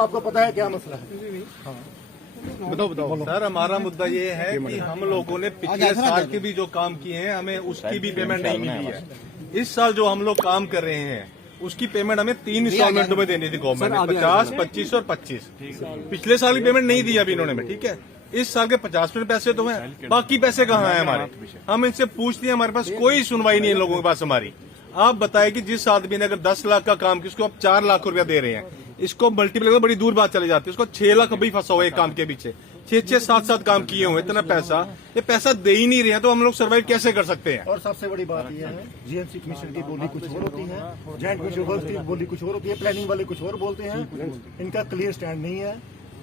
आपको पता है क्या मसला है? बताओ सर। हमारा मुद्दा ये है कि हम लोगों ने पिछले साल के भी जो काम किए हैं हमें उसकी भी पेमेंट नहीं मिली है। इस साल जो हम लोग काम कर रहे हैं उसकी पेमेंट हमें 3 इंस्टॉलमेंटों में देनी थी गवर्नमेंट ने, 50, 25 और 25। पिछले साल की पेमेंट नहीं दी अभी इन्होंने में, ठीक है। इस साल के 50% पैसे तो हैं, बाकी पैसे कहाँ हैं हमारे? हम इनसे पूछते हैं, हमारे पास कोई सुनवाई नहीं है इन लोगों के पास हमारी। आप बताएं कि जिस आदमी ने अगर 10 लाख का काम किया उसको आप 4 लाख रुपया दे रहे हैं, इसको मल्टीप्लाई बड़ी दूर बात चली जाती है। उसको 6 लाख अभी फंसा हुआ है काम के पीछे, 6-6, 7-7 काम किए हुए, इतना पैसा, ये पैसा दे ही नहीं रहे हैं तो हम लोग सर्वाइव कैसे कर सकते हैं? और सबसे बड़ी बात यह है, जीएमसी कमीशन की बोली कुछ और होती है, जॉइंट कमीशन की बोली कुछ और होती है, प्लानिंग वाले कुछ और बोलते हैं। इनका क्लियर स्टैंड नहीं है।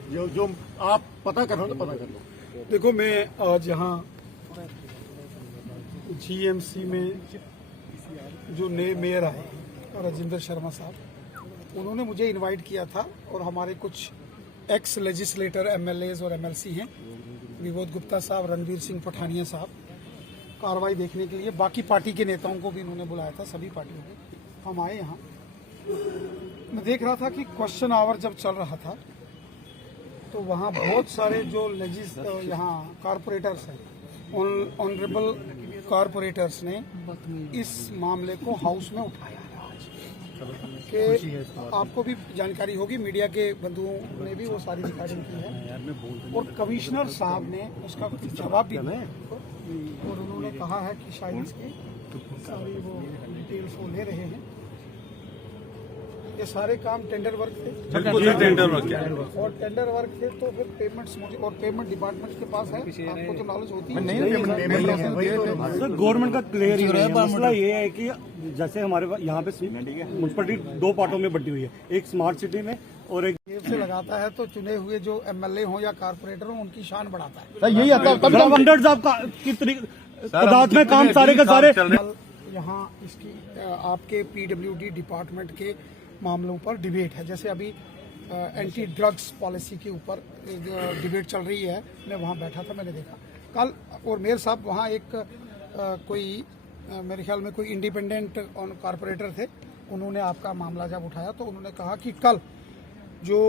जो आप पता कर रहे हो तो पता कर लो। देखो, मैं आज यहाँ जीएमसी में जो नए मेयर आए राजेंद्र शर्मा साहब, उन्होंने मुझे इनवाइट किया था और हमारे कुछ एक्स लेजिस्लेटर एमएलएज और एमएलसी हैं, विबोध गुप्ता साहब, रणवीर सिंह पठानिया साहब, कार्रवाई देखने के लिए। बाकी पार्टी के नेताओं को भी इन्होंने बुलाया था, सभी पार्टियों के। हम आए यहाँ, मैं देख रहा था कि क्वेश्चन आवर जब चल रहा था तो वहाँ बहुत सारे जो यहाँ कारपोरेटर्स हैं, ऑनरेबल कारपोरेटर्स ने इस मामले को हाउस में उठाया कि आपको भी जानकारी होगी, मीडिया के बंधुओं ने भी वो सारी रिकॉर्डिंग की है और कमिश्नर साहब ने उसका जवाब भी दिया और उन्होंने कहा है कि शायद इसकी सारी वो डिटेल्स वो ले रहे हैं। ये सारे काम टेंडर वर्क थे, टेंडर वर्क और टेंडर वर्क थे तो फिर पेमेंट्स मुझे और पेमेंट डिपार्टमेंट के पास है, आपको तो नॉलेज होती है। सर, गवर्नमेंट का क्लियर ही है। मसला ये है कि जैसे हमारे यहाँ पे म्युनिसिपैलिटी 2 पार्टों में बटी हुई है, एक स्मार्ट सिटी में और एक जेब से लगाता है तो चुने हुए जो एमएलए हो या कारपोरेटर हो उनकी शान बढ़ाता है। यही आता है पदार्थ में काम सारे के सारे। यहाँ इसकी आपके पीडब्ल्यूडी डिपार्टमेंट के मामलों पर डिबेट है। जैसे अभी एंटी ड्रग्स पॉलिसी के ऊपर डिबेट चल रही है, मैं वहाँ बैठा था, मैंने देखा कल। और मेयर साहब वहाँ एक कोई मेरे ख्याल में कोई इंडिपेंडेंट कारपोरेटर थे, उन्होंने आपका मामला जब उठाया तो उन्होंने कहा कि कल जो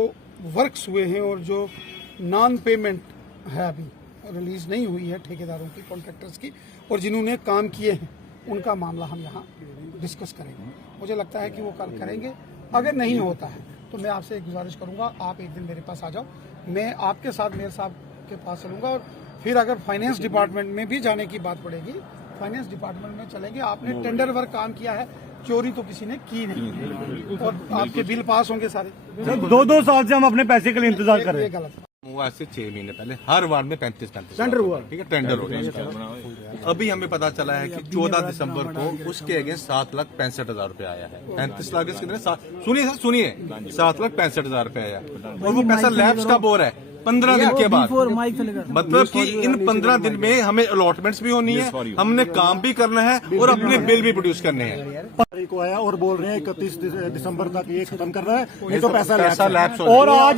वर्क्स हुए हैं और जो नॉन पेमेंट है अभी रिलीज नहीं हुई है ठेकेदारों की, कॉन्ट्रैक्टर्स की, और जिन्होंने काम किए हैं उनका मामला हम यहाँ डिस्कस करेंगे। मुझे लगता है कि वो कल करेंगे। अगर नहीं होता है तो मैं आपसे एक गुजारिश करूंगा, आप एक दिन मेरे पास आ जाओ, मैं आपके साथ मेयर साहब के पास चलूंगा और फिर अगर फाइनेंस डिपार्टमेंट में भी जाने की बात पड़ेगी, फाइनेंस डिपार्टमेंट में चलेंगे। आपने टेंडर वर्क काम किया है, चोरी तो किसी ने की नहीं और आपके बिल पास होंगे सारे। 2-2 साल से हम अपने पैसे के लिए इंतजार कर रहे हैं। गलत हुआ आज से 6 महीने पहले हर वार्ड में 35 टेंडर हुआ, ठीक है, टेंडर हो गया। अभी हमें पता चला है कि 14 दिसंबर को उसके अगेंस्ट 7,65,000 रुपया आया है। 35 लाख कितने? सुनिए 7,65,000 रुपया आया और वो पैसा लैप्स कब हो रहा है? 15 दिन के बाद। मतलब कि इन 15 दिन में हमें अलॉटमेंट्स भी होनी है, हमने काम भी करना है और अपने बिल भी प्रोड्यूस करने हैं। को आया और बोल रहे हैं 31 दिसंबर तक ये खत्म करना है, नहीं तो पैसा लैप्स और आज